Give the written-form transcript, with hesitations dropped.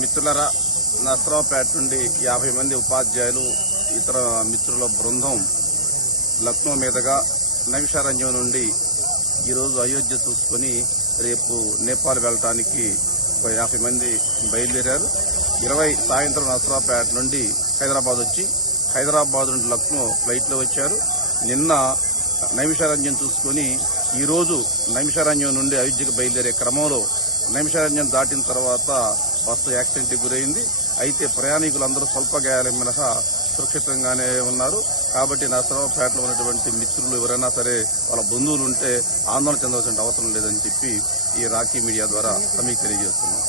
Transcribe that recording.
మిత్రులరా, నసరావుపేట నుండి 50 మంది ఉపాధ్యాయులు ఇతర మిత్రుల బృందం లక్నో మీదుగా నైమిషారణ్యం నుండి ఈరోజు అయోధ్య చూసుకుని రేపు నేపాల్ వెళ్ళటానికి 50 మంది బయలుదేరారు. 20 సాయంత్రం నసరావుపేట నుండి హైదరాబాద్ వచ్చి హైదరాబాద్ నుండి లక్నో ఫ్లైట్లో వచ్చారు. నిన్న నైమిషారణ్యం చూసుకుని ఈరోజు నైమిషారణ్యం నుండి అయోధ్యకు బయలుదేరే క్రమంలో నైమిషారణ్యం దాటిన తర్వాత బస్సు యాక్సిడెంట్కి గురైంది. అయితే ప్రయాణికులందరూ స్వల్ప గాయాల మినహా సురక్షితంగానే ఉన్నారు. కాబట్టి నసరావుపేటలో ఉన్నటువంటి మిత్రులు ఎవరైనా సరే వాళ్ళ బంధువులు ఉంటే ఆందోళన చెందవలసిన అవసరం లేదని చెప్పి ఈ రాఖీ మీడియా ద్వారా మీకు తెలియజేస్తున్నాం.